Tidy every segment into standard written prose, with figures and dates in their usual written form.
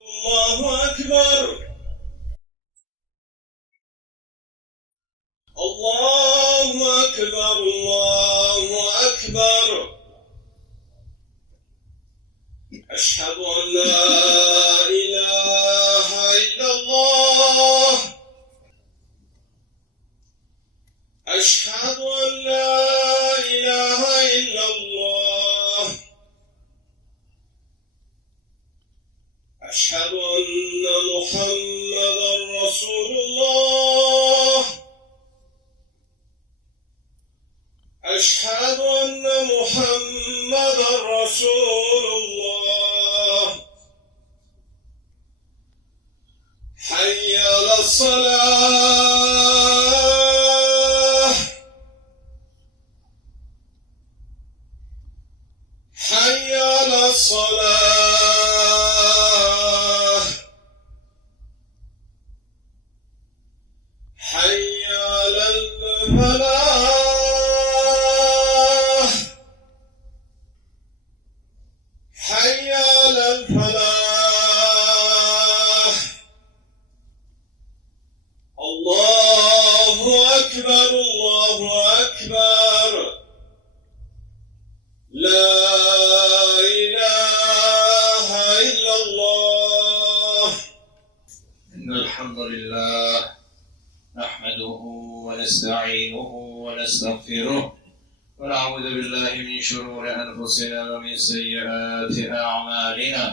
الله أكبر. الله أكبر. الله أكبر. أشهد أن لا إله إلا الله. أشهد أن لا إله إلا الله. أشهد أن محمدا رسول الله. أشهد أن محمدا رسول الله. حي على الصلاة. حي على الصلاة. حي على الفلاح. حي على الفلاح. الله أكبر. الله أكبر. لا إله إلا الله. إن الحمد لله نحمده ونستعينه ونستغفره ونعوذ بالله من شرور أنفسنا ومن سيئات أعمالنا.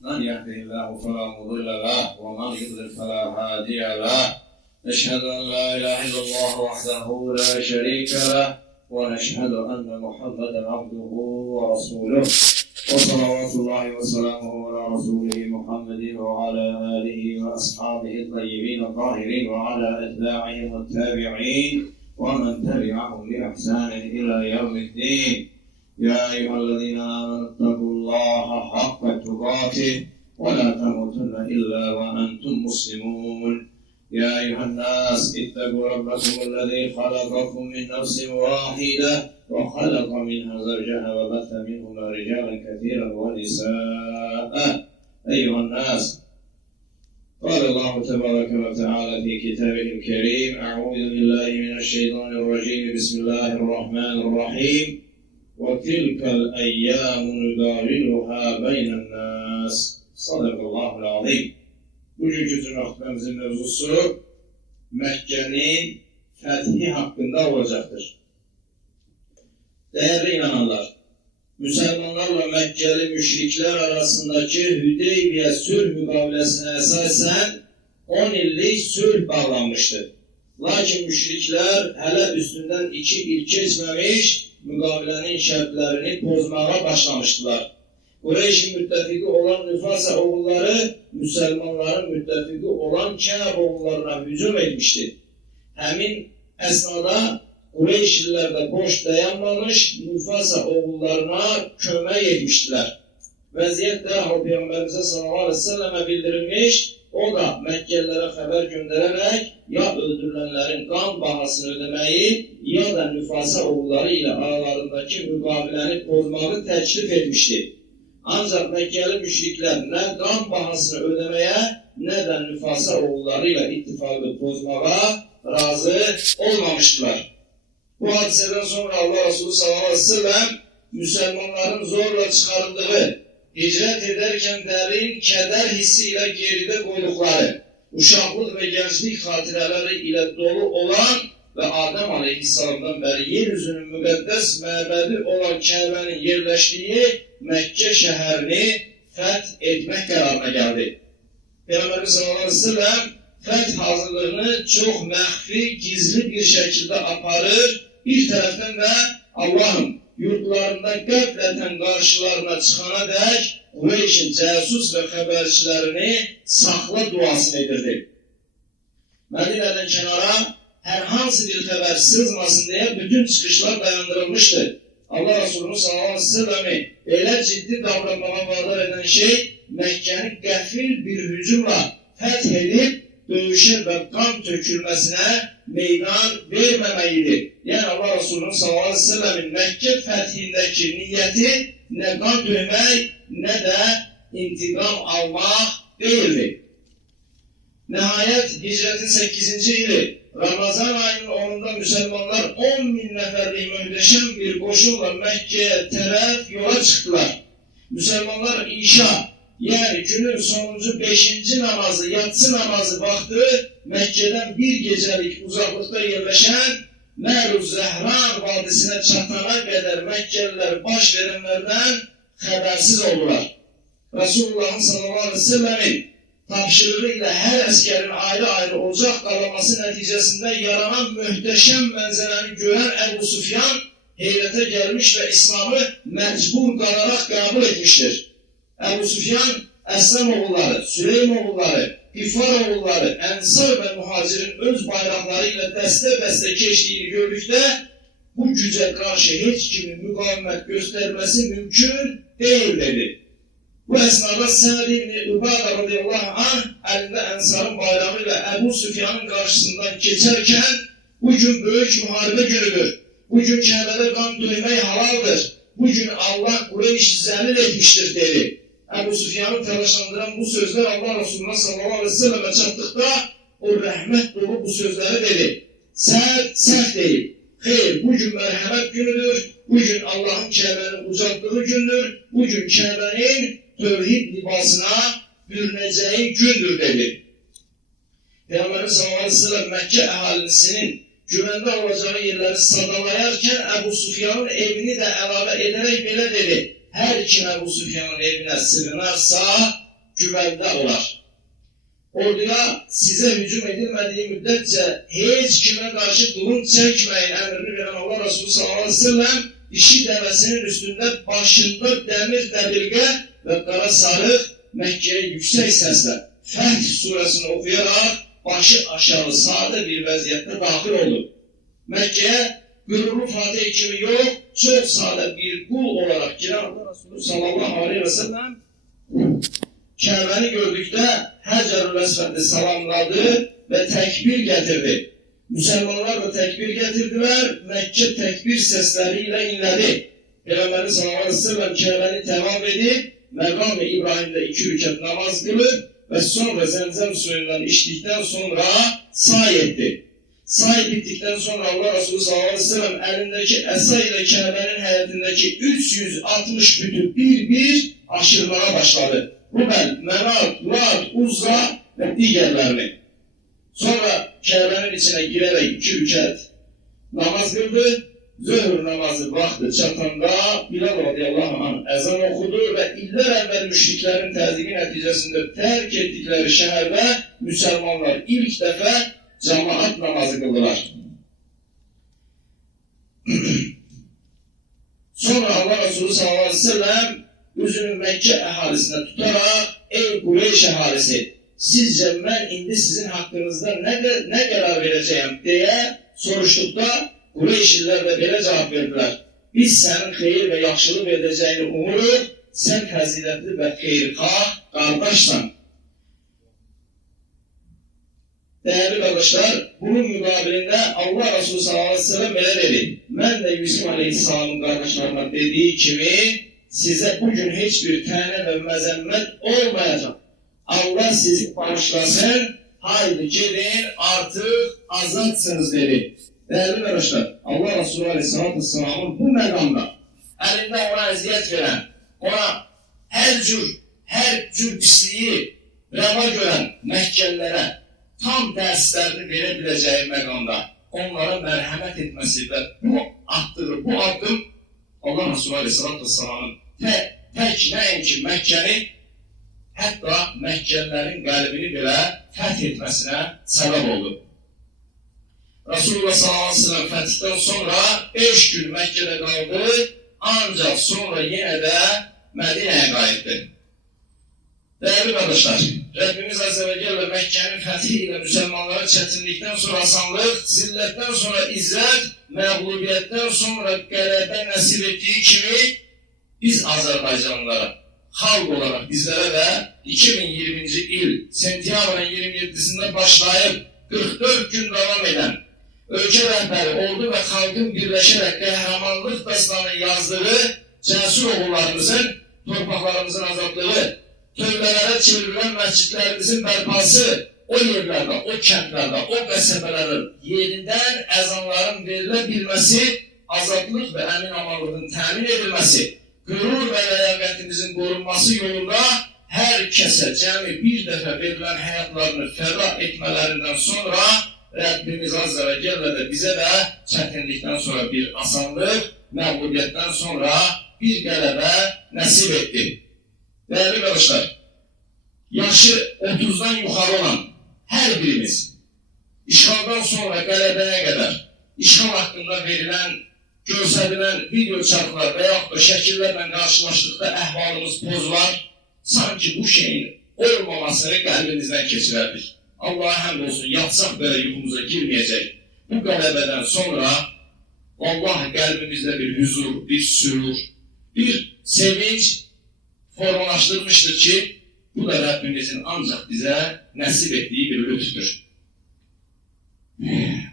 من يهده الله فلا مضل له ومن يضلل فلا هادي له. نشهد أن لا إله إلا الله وحده لا شريك له ونشهد أن محمدا عبده ورسوله وصلوات الله وسلامه على رسوله محمد وعلى آله وأصحابه الطيبين الطاهرين وعلى أتباعهم التابعين ومن تبعهم بإحسان إلى يوم الدين. يا أيها الذين آمنوا اتقوا الله حق تقاته ولا تموتن إلا وأنتم مسلمون. يا أيها الناس اتقوا ربكم الذي خلقكم من نفس واحدة وخلق منها زوجها وبث منهما رجالا كثيرا ونساء. أيها الناس، قال الله تبارك وتعالى في كتابه الكريم: أعوذ بالله من الشيطان الرجيم. بسم الله الرحمن الرحيم. وتلك الأيام نداولها بين الناس. صدق الله العظيم. Bugünkü cümlətimizin mövzusu Məkke'nin fethi hakkında olacaktır. Değerli inananlar, Müslümanlarla Mekkeli müşrikler arasındaki Hüdeybiye sülh mükavelesine esasen 10 illik sülh bağlanmıştı. Lakin müşrikler hele üstünden 2 il geçmemiş mukavelenin şartlarını bozmaya başlamıştılar. Kureyş'in müttefiki olan Nüfasa oğulları Müslümanların müttefiki olan Kâb oğullarına hücum etmişti. Hemin esnada Kureyşliler de boş dayanmamış Nüfasa oğullarına kömek etmiştiler. Vaziyet derhal Peygamberimize sallallahu aleyhi ve selleme bildirilmiş. O da Mekkelilere haber göndererek ya öldürülenlerin kan bahasını ödemeyi ya da Nüfasa oğulları ile aralarındaki mukaveleni bozmayı teklif etmişti. Ancak Mekkeli müşrikler ne kan bahasını ödemeye ne de Nüfasa oğullarıyla ittifakı bozmaya razı olmamıştılar. Bu hadiseden sonra Allah Resulü sallallahu aleyhi ve sellem Müslümanların zorla çıkarıldığı, hicret ederken derin keder hissiyle geride koydukları, uşaklık ve gençlik hatireleri ile dolu olan ve Adem Aleyhisselam'dan beri yeryüzünün müqəddəs məbədi olan Kəbə'nin yerleştiği Mekke şehrini feth etmek kararına geldi. Peygamberimiz sallallahu aleyhi ve sellem feth hazırlığını çok məxfi, gizli bir şekilde aparır. Bir taraftan da Allah'ın yurtlarında qəflətən karşılarına çıxana dək Kureyş'in casus ve haberçilerini sakla duasını edirdi. Medine'den kenara herhangi bir haber sızmasın diye bütün çıkışlar dayandırılmıştı. Allah Resulü sallallahu aleyhi ve sellem'i öyle ciddi davranmaya vadar eden şey Mekke'nin qəfil bir hücumla fethedip dövüşe ve kan tökülmesine meydan vermemeydi. Yani Allah Resulü sallallahu aleyhi ve sellem'in Mekke fethindeki niyeti ne kan dövmek ne de intikam almak değildi. Nihayet hicretin 8. yılı Ramazan ayının 10'unda Müslümanlar 10 bin neferlik muhteşem bir koşulla Mekke'ye taraf yola çıktılar. Müslümanlar İşa yani günün sonuncu 5. namazı, yatsı namazı vakti Mekke'den bir gecelik uzaklıkta yerleşen Meruz Zehran Vadisi'ne çatana kadar Mekkeliler baş verenlerden habersiz oldular. Resulullah'ın sallallahu aleyhi ve sellemin tapşırığıyla her askerin ayrı ayrı ocak kalaması neticesinde yaranan muhteşem manzarayı gören Ebu Süfyan heyrete gelmiş ve İslam'ı mecbur kalarak kabul etmiştir. Ebu Süfyan, Eslem oğulları, Süleym oğulları, İfar oğulları, Ensar ve Muhacir'in öz bayraklarıyla deste deste geçtiğini gördükte bu güce karşı hiç kimin mukavemet göstermesi mümkün değil dedi. Bu esnada Sa'd ibn Ubada radıyallahu anh elinde Ensar'ın bayrağıyla Ebu Süfyan'ın karşısından geçerken bugün büyük muharebe günüdür. Bugün Kabe'de kan duymayı halaldır. Bugün Allah Kureyş zelil etmiştir dedi. Ebu Süfyan'ı telaşlandıran bu sözler Allah Resulü'ne sallallahu aleyhi ve selleme çattıkta o rahmet dolu bu sözleri dedi. Sert değil. Hayır, bugün merhamet günüdür. Bugün Allah'ın Kabe'nin ucalttığı gündür. Bugün Kabe'nin tevhid libasına bürüneceği gündür dedi. Peygamber sallallahu aleyhi ve sellem Mekke ahalisinin güvende olacağı yerleri sadalayarken Ebu Süfyan'ın evini de elave ederek böyle dedi. Her kim Ebu Süfyan'ın evine sığınarsa güvende olar. Orduya size hücum edilmediği müddetçe hiç kime karşı durum çekmeyin emrini veren Allah Resulü sallallahu aleyhi ve sellem dişi devesinin üstünde başında demir debilge ve kara sarık Mekke'ye yüksek sesle Feth suresini okuyarak başı aşağı sade bir vaziyette dahil oldu. Mekke'ye gururlu Fatih kimi yok, çok sade bir kul olarak giren Allah Resulü sallallahu aleyhi ve sellem Kabe'ni gördükte Hacer-ül Esved'i selamladı ve tekbir getirdi. Müslümanlar da tekbir getirdiler, Mekke tekbir sesleriyle inledi. Peygamber sallallahu aleyhi ve sellem Kabe'ni tamam edip Mekam-ı İbrahim'de 2 rekat namaz kılıp ve sonra zemzem suyundan içtikten sonra say etti. Say bittikten sonra Allah Resulü sallallahu aleyhi ve sellem elindeki esa ile Kabe'nin hayatındaki 360 bütü bir aşırmaya başladı. Rubel, Menat, Lat, Uzza ve diğerlerini. Sonra Kabe'nin içine girerek 2 rekat namaz kıldı. Zöhr namazı vakti çatanda Bilal radıyallahu anh ezan okudu ve iller evvel müşriklerin tezimi neticesinde terk ettikleri şehirde Müslümanlar ilk defa cemaat namazı kıldılar. Sonra Allah Resulü sallallahu aleyhi ve sellem yüzünü Mekke ahalisine tutarak ey Kureyş ahalisi sizce ben indi sizin hakkınızda ne karar vereceğim diye soruştukta Kureyşliler de böyle cevap verdiler. Biz senin hayır ve yaxşılık edeceğini umuruz, sen faziletli ve hayırkah kardeşsen. Değerli kardeşler, bunun mukabilinde Allah Resulü sallallahu aleyhi ve sellem böyle dedi. Ben de Yusuf Aleyhisselam'ın kardeşlerine dediği gibi size bugün hiçbir tane ve mezemmet olmayacak. Allah sizi bağışlasın, haydi gidin artık azatsınız dedi. Değerli kardeşler, Allah Resulü Aleyhisselatü Vesselam'ın bu megamda elinde ona eziyet veren, ona her cür pisliği reva gören Mekkelilere tam derslerini verebileceği megamda onlara merhamet etmesi ve bu adım Allah Resulü Aleyhisselatü Vesselam'ın tek neyinki Mekke'nin hatta Mekkelilerin kalbini bile fethetmesine sebep oldu. Resulullah sallallahu aleyhi ve sellem fethitten sonra 5 gün Mekke'de kaldı ancak sonra yine de Medine'ye kayıttı. Değerli kardeşler, Rabbimiz Azze ve Celle Mekke'nin fethiyle Müslümanlara çetinlikten sonra asanlık, zilletten sonra izzet, mağlubiyetten sonra galebe nasip ettiği gibi biz Azerbaycanlılara, halk olarak bizlere de 2020. yıl Sentyabr'ın 27'sinde başlayıp 44 gün devam eden ülke rehberi oldu ve halkın birleşerek kahramanlık destanı yazdığı cesur oğullarımızın, torpaklarımızın azadlığı, tövbələrə çevrilen məscidlərimizin bərpası o yerlərdə, o kəndlərdə, o qəsəbələrin yerindən əzanların verilə bilməsi, azadlıq və əmin-amanlığın təmin edilməsi, qürur və ləyaqətimizin qorunması yolunda hər kəsə cəmi bir dəfə verilən həyatlarını fəda etmələrindən sonra Rəbbimiz Azza və Cəllə də bizə də çətinlikdən sonra bir asanlıq, məğlubiyyətdən sonra bir qələbə nəsib etdi. Değerli arkadaşlar, yaşı 30'dan yukarı olan her birimiz işğaldan sonra qələbəyə qədər işğal haqqında verilən, göstərilən video çarxlar və yaxud da şəkillərlə qarşılaşdıqda əhvalımız pozular, sanki bu şeyin olmamasını qəlbimizdən keçirərdik. Allah'a həmd olsun, yatsaq belə yuxumuza girməyəcək. Bu qələbədən sonra vallahi qəlbimizdə bir huzur, bir sürur, bir sevinç formalaştırmıştır ki, bu da Rabbimizin ancak bize nasip ettiği bir lütfüdür.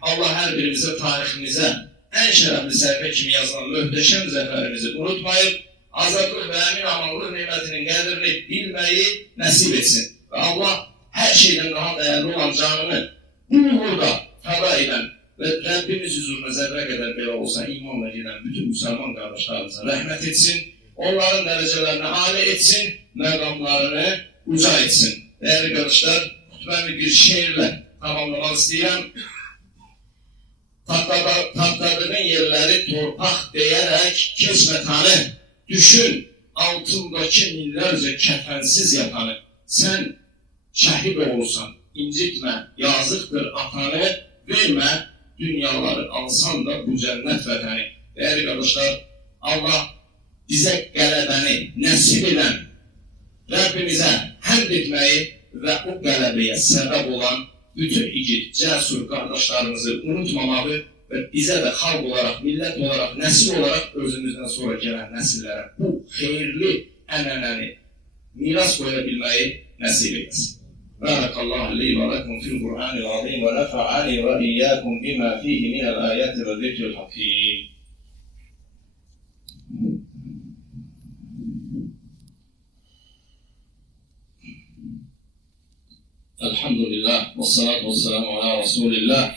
Allah her birimize, tarihimize en şerefli sayfa kimi yazılan möhtəşəm zəfərimizi unutmayıp, azadlıq və əmin-amanlıq nimetinin qədrini bilmeyi nasip etsin. Ve Allah her şeyden daha değerli olan canını bu uğurda fəda eden ve Rabbimiz huzuruna zərrə qədər belə olsa imanla giden bütün Müslüman kardeşlerimize rahmet etsin. Onların derecelerini âli etsin, məqamlarını uca etsin. Değerli kardeşler, hutbemi bir şiirle tamamlamak isteyen, Tatladığın yerleri torpaq deyərək keçmə tanı, düşün altındaki minlərcə kəfənsiz yatanı. Sen şəhid olursan, incitmə, yazıqdır atanı, vermə, dünyaları alsan da bu cənnət vətəni. Değerli kardeşler, Allah bize qələbəni nəsib edən Rabbimize həmd etməyi və o qələbəyə səbəb olan bütün igid, cəsur qardaşlarımızı unutmamalı və bizə də xalq olaraq, millət olaraq, nəsil olaraq özümüzdən sonra gələn nəsillərə bu xeyirli ənənəni miras qoya bilməyi nəsib etsin. Barakallahu li və lakum fil Qur'anil azim və nafa'ani və iyyakum bima fihi minəl ayati və zikril hakim. Elhamdülillah ve salatu ve selamu ala Resulillah.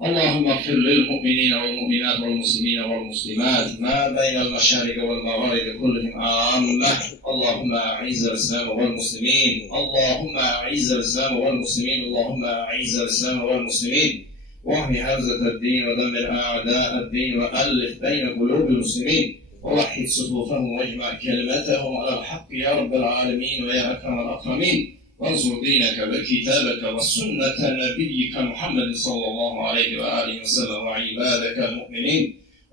Allahümme gfir lil mu'minina vel mu'minat vel muslimina vel muslimat ma beynel meşariki vel mağaribi kullihim ammah. Allahümme a'izzel islamu vel muslimin. Allahümme a'izzel islamu vel muslimin. Allahümme a'izzel islamu vel muslimin. Vahmi havzatel din ve demir a'da'el din ve allif beyne kulubil muslimin. ووحد صفوفهم واجمع كلمتهم على الحق يا رب العالمين ويا أكرم الأكرمين. وانصر دينك وكتابك وسنة نبيك محمد صلى الله عليه وآله وسلم وعبادك المؤمنين.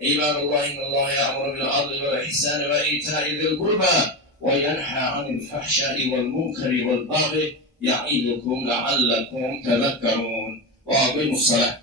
عباد الله إن الله يأمر بالعدل والإحسان وإيتاء ذي القربى وينهى عن الفحشاء والمنكر والبغي يعظكم لعلكم تذكرون. وأقيموا الصلاة.